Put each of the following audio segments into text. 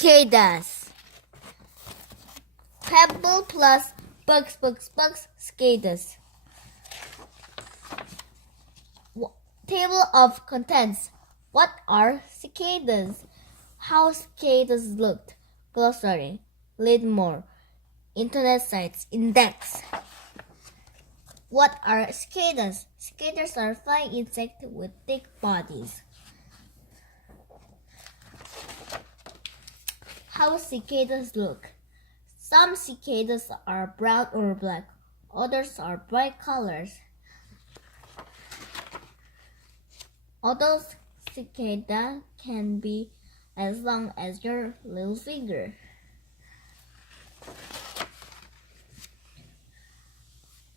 cicadas. Pebble plus bugs, cicadas. Table of contents. What are cicadas? How cicadas looked. Glossary. Read more. Internet sites. Index. What are cicadas? Cicadas are flying insects with thick bodies. How cicadas look. Some cicadas are brown or black. Others are bright colors. Adult cicada can be as long as your little finger.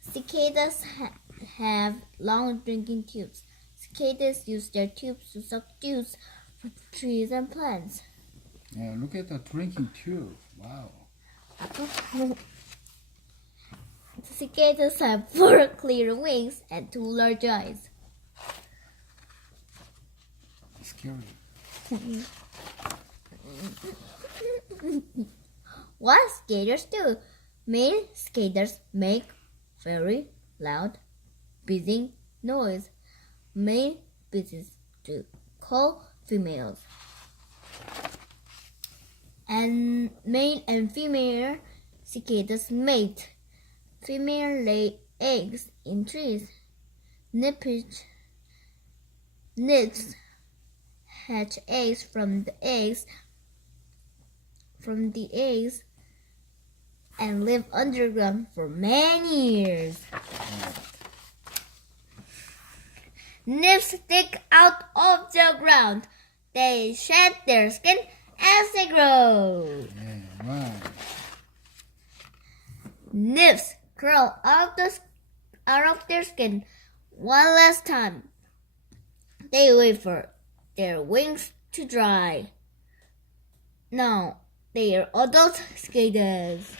Cicadas have long drinking tubes. Cicadas use their tubes to suck juice from trees and plants. Yeah, look at the drinking tube. Wow. Cicadas have 4 clear wings and 2 large eyes. Scary. What cicadas do? Male cicadas make very loud buzzing noise. Male buzzes to call females. And male and female cicadas mate. Female lay eggs in trees. Nymphs hatch eggs from the eggs and live underground for many years. Nymphs stick out of the ground. They shed their skin as they grow. Yeah, right. Nymphs crawl out of their skin one last time. They wait for their wings to dry. Now they are adult cicadas.